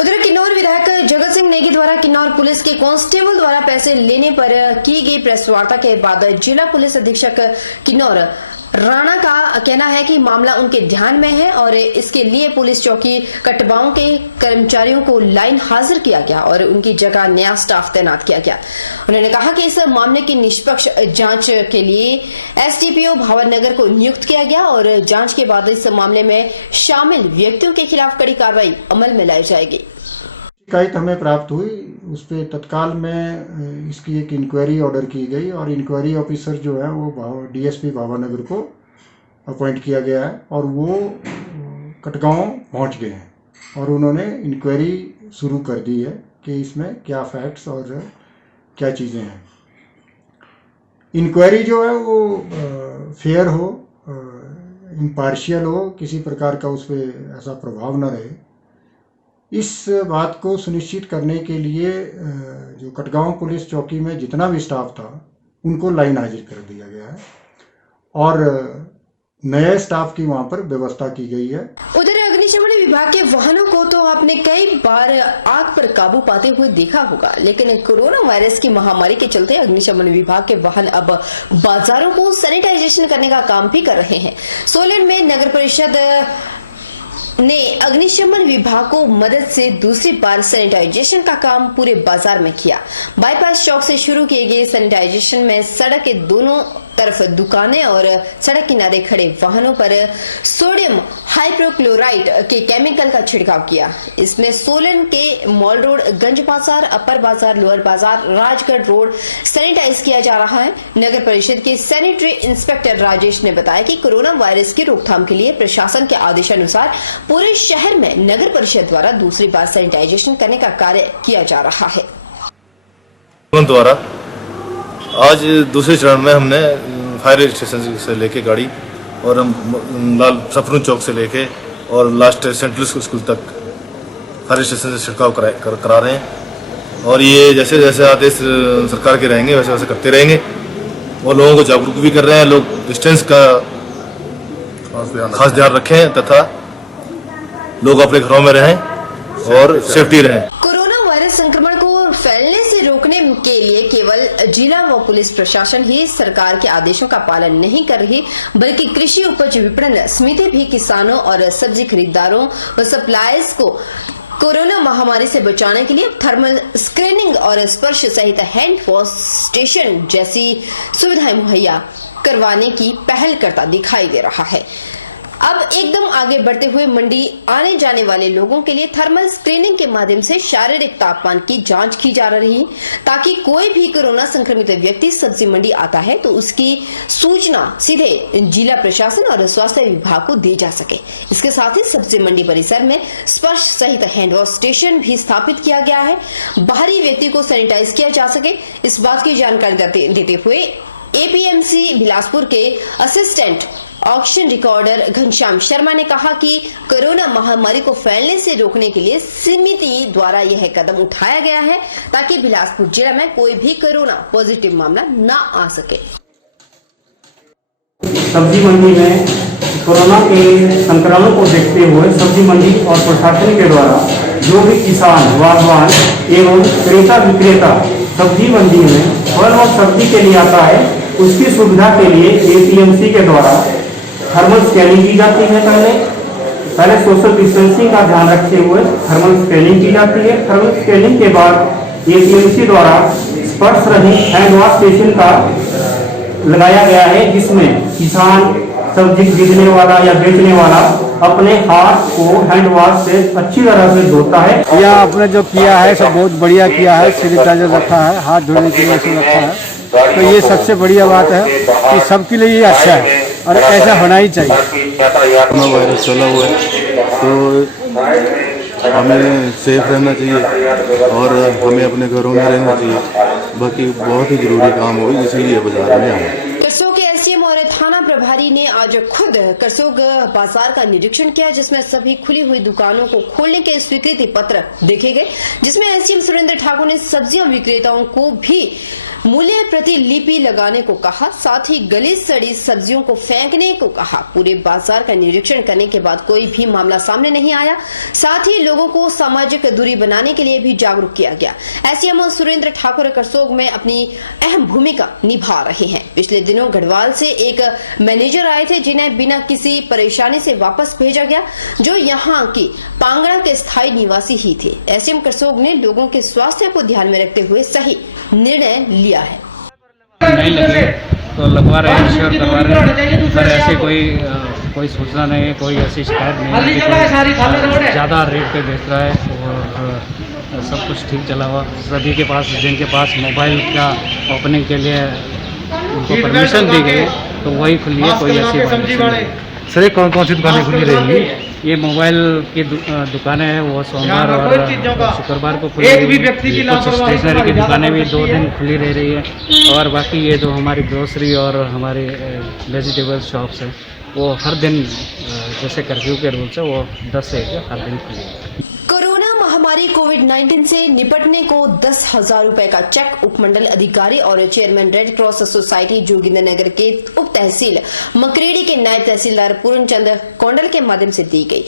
उधर किन्नौर विधायक जगत सिंह नेगी द्वारा किन्नौर पुलिस के कांस्टेबल द्वारा पैसे लेने पर की गई प्रेस वार्ता के बाद जिला पुलिस अधीक्षक किन्नौर राणा का कहना है कि मामला उनके ध्यान में है और इसके लिए पुलिस चौकी कटबाओं के कर्मचारियों को लाइन हाजिर किया गया और उनकी जगह नया स्टाफ तैनात किया गया। उन्होंने कहा कि इस मामले की निष्पक्ष जांच के लिए एसडीपीओ भावनगर को नियुक्त किया गया और जांच के बाद इस मामले में शामिल व्यक्तियों के खिलाफ कड़ी कार्रवाई अमल में लाई जाएगी। शिकायत हमें प्राप्त हुई, उस पर तत्काल में इसकी एक इंक्वायरी ऑर्डर की गई और इंक्वायरी ऑफिसर जो है वो डीएसपी भावनगर को अपॉइंट किया गया है और वो कटगांव पहुंच गए हैं और उन्होंने इंक्वायरी शुरू कर दी है कि इसमें क्या फैक्ट्स और क्या चीज़ें हैं। इंक्वायरी जो है वो फेयर हो, इम्पार्शियल हो, किसी प्रकार का उस पर ऐसा प्रभाव न रहे, इस बात को सुनिश्चित करने के लिए जो कटगांव पुलिस चौकी में जितना भी स्टाफ था उनको लाइन हाजिर कर दिया गया है और नए स्टाफ की वहां पर व्यवस्था की गई है। उधर अग्निशमन विभाग के वाहनों को तो आपने कई बार आग पर काबू पाते हुए देखा होगा, लेकिन कोरोना वायरस की महामारी के चलते अग्निशमन विभाग के वाहन अब बाजारों को सैनिटाइजेशन करने का काम भी कर रहे हैं। सोलन में नगर परिषद ने अग्निशमन विभाग को मदद से दूसरी बार सैनिटाइजेशन का काम पूरे बाजार में किया। बाईपास चौक से शुरू किए गए सैनिटाइजेशन में सड़क के दोनों तरफ दुकानें और सड़क किनारे खड़े वाहनों पर सोडियम हाइपोक्लोराइट के केमिकल का छिड़काव किया। इसमें सोलन के मॉल रोड, गंज बाजार, अपर बाजार, लोअर बाजार, राजगढ़ रोड सैनिटाइज किया जा रहा है। नगर परिषद के सैनिटरी इंस्पेक्टर राजेश ने बताया कि कोरोना वायरस की रोकथाम के लिए प्रशासन के आदेशानुसार पूरे शहर में नगर परिषद द्वारा दूसरी बार सैनिटाइजेशन करने का कार्य किया जा रहा है। द्वारा आज दूसरे चरण में हमने फायर स्टेशन से लेके गाड़ी और हम लाल सफरून चौक से लेके और लास्ट सेंट्रल स्कूल तक फायर स्टेशन से छिड़काव करा रहे हैं और ये जैसे जैसे आदेश सरकार के रहेंगे वैसे वैसे करते रहेंगे और लोगों को जागरूक भी कर रहे हैं। लोग डिस्टेंस का खास ध्यान रखें तथा लोग अपने घरों में रहें और सेफ्टी रहें। कोरोना वायरस संक्रमण को फैलने से रोकने के लिए केवल जिला व पुलिस प्रशासन ही सरकार के आदेशों का पालन नहीं कर रही, बल्कि कृषि उपज विपणन समिति भी किसानों और सब्जी खरीदारों व सप्लायर्स को कोरोना महामारी से बचाने के लिए थर्मल स्क्रीनिंग और स्पर्श सहित हैंड वॉश स्टेशन जैसी सुविधाएं मुहैया करवाने की पहल करता दिखाई दे रहा है। अब एकदम आगे बढ़ते हुए मंडी आने जाने वाले लोगों के लिए थर्मल स्क्रीनिंग के माध्यम से शारीरिक तापमान की जांच की जा रही है, ताकि कोई भी कोरोना संक्रमित व्यक्ति सब्जी मंडी आता है तो उसकी सूचना सीधे जिला प्रशासन और स्वास्थ्य विभाग को दी जा सके। इसके साथ ही सब्जी मंडी परिसर में स्पर्श सहित हैंड वॉश स्टेशन भी स्थापित किया गया है, बाहरी व्यक्ति को सैनिटाइज किया जा सके। इस बात की जानकारी देते हुए एपीएमसी बिलासपुर के assistant auction recorder Ghanshyam Sharma ने कहा कि कोरोना महामारी को फैलने से रोकने के लिए समिति द्वारा यह कदम उठाया गया है ताकि बिलासपुर जिला में कोई भी कोरोना पॉजिटिव मामला न आ सके। सब्जी मंडी में कोरोना के संक्रमण को देखते हुए सब्जी मंडी और प्रशासन के द्वारा जो भी किसान, बागवान एवं क्रेता विक्रेता सब्जी मंडी में फल और सब्जी के लिए आता है, उसकी सुविधा के लिए एपीएमसी के द्वारा थर्मल स्कैनिंग की जाती है। पहले सोशल डिस्टेंसिंग का ध्यान रखते हुए थर्मल स्कैनिंग की जाती है। थर्मल स्कैनिंग के बाद एपीएमसी द्वारा स्पर्श रहित हैंड वॉश स्टेशन का लगाया गया है, जिसमें किसान, सब्जी खरीदने वाला या बेचने वाला अपने हाथ को हैंड वॉश से अच्छी तरह से धोता है। यह आपने जो किया है सब बहुत बढ़िया किया है, सैनिटाइजर रखा है, हाथ धोने के लिए रखा है, तो ये सबसे बढ़िया बात है कि सबके लिए ये अच्छा है और ऐसा होना ही चाहिए। कोरोना वायरस चला हुआ है तो हमें सेफ रहना चाहिए और हमें अपने घरों में रहना चाहिए। बाकी बहुत ही जरूरी काम हो इसीलिए बाजार में आए। करसोग के एसडीएम और थाना प्रभारी ने आज खुद करसोग बाजार का निरीक्षण किया, जिसमें सभी खुली हुई दुकानों को खोलने के स्वीकृति पत्र देखे गए, जिसमें एसडीएम सुरेंद्र ठाकुर ने सब्जियां विक्रेताओं को भी मूल्य प्रतिलिपि लगाने को कहा, साथ ही गली सड़ी सब्जियों को फेंकने को कहा। पूरे बाजार का निरीक्षण करने के बाद कोई भी मामला सामने नहीं आया। साथ ही लोगों को सामाजिक दूरी बनाने के लिए भी जागरूक किया गया। एसडीएम सुरेंद्र ठाकुर करसोग में अपनी अहम भूमिका निभा रहे हैं। पिछले दिनों गढ़वाल से एक मैनेजर आए थे जिन्हें बिना किसी परेशानी से वापस भेजा गया, जो यहाँ की पांगड़ा के स्थायी निवासी ही थे। एसडीएम करसोग ने लोगों के स्वास्थ्य को ध्यान में रखते हुए सही निर्णय लिया है। नहीं लगे तो लगवा रहे हैं, इंश्योर करवा रहे हैं, पर ऐसे कोई सूचना नहीं है, कोई ऐसी शिकायत नहीं है कि ज़्यादा रेट पे बेच रहा है। और सब कुछ ठीक चला हुआ। सभी के पास, जिनके पास मोबाइल का ओपनिंग के लिए उनको परमिशन दी गई तो वही खुली है, कोई ऐसी परमिशन नहीं। सर कौन कौन सी दुकानें खुली रहेंगी? ये मोबाइल की दुकानें हैं, वो सोमवार और शुक्रवार को खुली रहेगी। कुछ स्टेशनरी की दुकानें भी 2 दिन खुली रह रही है। और बाकी ये जो हमारी ग्रोसरी और हमारी वेजिटेबल शॉप्स हैं वो हर दिन जैसे कर्फ्यू के रूल्स है वो 10 से 1 हर दिन खुली है। महामारी कोविड-19 से निपटने को 10,000 रुपए का चेक उपमंडल अधिकारी और chairman red cross society Jogindernagar के उप तहसील मकरेड़ी के नायब तहसीलदार पूर्णचंद कौंडल के माध्यम से दी गई।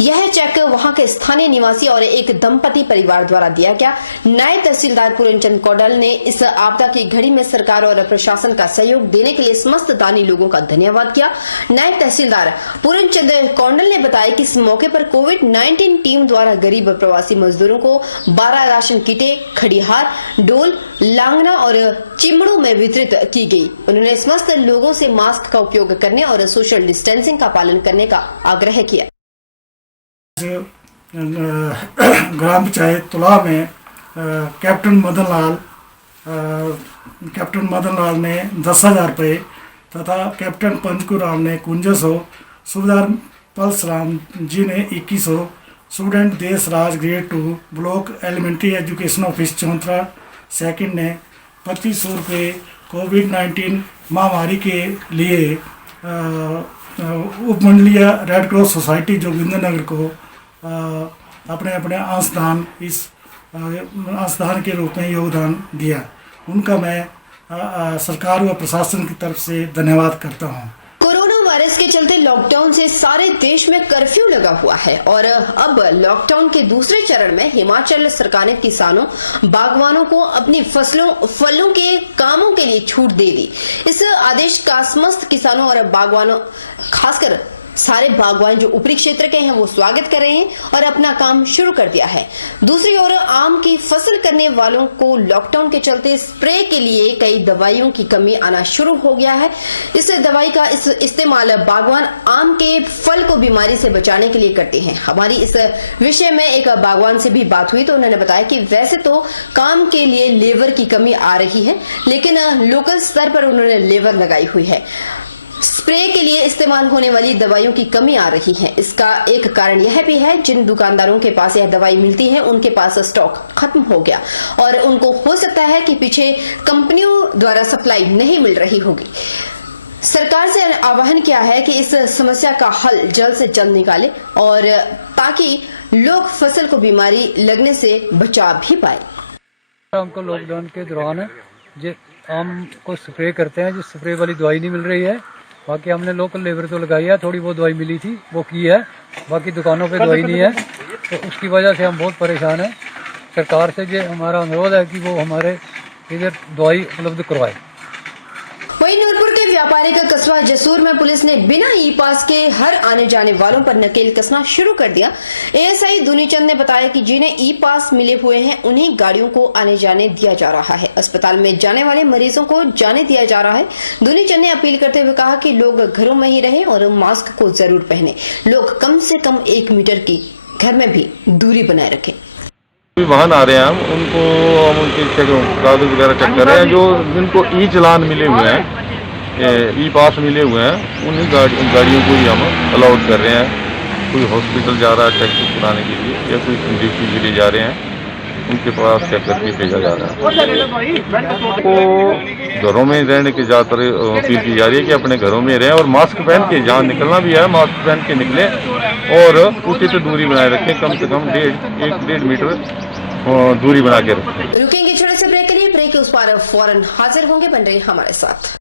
यह चेक वहां के स्थानीय निवासी और एक दंपति परिवार द्वारा दिया गया। नायब तहसीलदार पूर्णचंद कौंडल ने इस आपदा की घड़ी में सरकार और प्रशासन का सहयोग देने के लिए समस्त दानी लोगों का धन्यवाद किया। नायब तहसीलदार पूर्णचंद कौंडल ने बताया कि इस मौके पर कोविड-19 टीम द्वारा गरीब प्रवासी मजदूरों को 12 राशन किटें, खड़िहार, डोल, लांगना और चिमड़ों में वितरित की गई। उन्होंने समस्त लोगों से मास्क का उपयोग करने और सोशल डिस्टेंसिंग का पालन करने का आग्रह किया। ग्राम पंचायत तुला में कैप्टन मदन लाल ने 10,000 रुपये तथा कैप्टन पंचकुराम ने 5100, सूबेदार परशुराम जी ने 2100, student Deshraj grade 2 block elementary education office Chauntra second ने 2500 रुपये कोविड-19 महामारी के लिए उपमंडलीय रेड क्रॉस सोसाइटी जोगिंद्रनगर को अपने अपने अंशदान के रूप में योगदान दिया। उनका मैं सरकार व प्रशासन की तरफ से धन्यवाद करता हूँ। वायरस के चलते लॉकडाउन से सारे देश में कर्फ्यू लगा हुआ है और अब लॉकडाउन के दूसरे चरण में हिमाचल सरकार ने किसानों, बागवानों को अपनी फलों के कामों के लिए छूट दे दी। इस आदेश का समस्त किसानों और बागवानों, खासकर सारे बागवान जो ऊपरी क्षेत्र के हैं वो स्वागत कर रहे हैं और अपना काम शुरू कर दिया है। दूसरी ओर आम की फसल करने वालों को लॉकडाउन के चलते स्प्रे के लिए कई दवाइयों की कमी आना शुरू हो गया है। इस दवाई का इस्तेमाल बागवान आम के फल को बीमारी से बचाने के लिए करते हैं। हमारी इस विषय में एक बागवान से भी बात हुई तो उन्होंने बताया कि वैसे तो काम के लिए लेबर की कमी आ रही है, लेकिन लोकल स्तर पर उन्होंने लेबर लगाई हुई है। स्प्रे के लिए इस्तेमाल होने वाली दवाइयों की कमी आ रही है। इसका एक कारण यह भी है जिन दुकानदारों के पास यह दवाई मिलती है उनके पास स्टॉक खत्म हो गया और उनको हो सकता है कि पीछे कंपनियों द्वारा सप्लाई नहीं मिल रही होगी। सरकार से आह्वान किया है कि इस समस्या का हल जल्द से जल्द निकाले और ताकि लोग फसल को बीमारी लगने से बचा भी पाए। हमको लॉकडाउन के दौरान जो आम को स्प्रे करते हैं, जो स्प्रे वाली दवाई नहीं मिल रही है, बाकी हमने लोकल लेबर तो लगाई है, थोड़ी बहुत दवाई मिली थी वो की है, बाकी दुकानों पे दवाई नहीं है, तो उसकी वजह से हम बहुत परेशान हैं। सरकार से ये हमारा अनुरोध है कि वो हमारे इधर दवाई उपलब्ध करवाए। वहीं नूरपुर के व्यापारिक कस्बा जसूर में पुलिस ने बिना ई पास के हर आने जाने वालों पर नकेल कसना शुरू कर दिया। एएसआई दुनीचंद ने बताया कि जिन्हें ई पास मिले हुए हैं उन्हीं गाड़ियों को आने जाने दिया जा रहा है। अस्पताल में जाने वाले मरीजों को जाने दिया जा रहा है। दुनीचंद ने अपील करते हुए कहा कि लोग घरों में ही रहें और मास्क को जरूर पहने। लोग कम से कम 1 मीटर की घर में भी दूरी बनाए रखें। वाहन आ रहे हैं हम उनके कागज वगैरह चेक कर रहे हैं। जो जिनको ई चलान मिले हुए हैं, ई पास मिले हुए हैं, उन्हीं गाड़ियों को ही हम अलाउड कर रहे हैं। कोई हॉस्पिटल जा रहा है चेक कराने के लिए या कोई ड्यूटी के लिए जा रहे हैं, उनके पास चेक करके भेजा जा रहा है। तो घरों में रहने की ज़्यादातर अपील की जा रही है कि अपने घरों में रहें और मास्क पहन के, जहाँ निकलना भी है मास्क पहन के निकलें और उचित दूरी बनाए रखें। कम से कम 1.5 मीटर दूरी बना के रखें। रुकेंगे छोटे से ब्रेक के लिए। ब्रेक के उस पर फौरन हाजिर होंगे। बन रही हमारे साथ।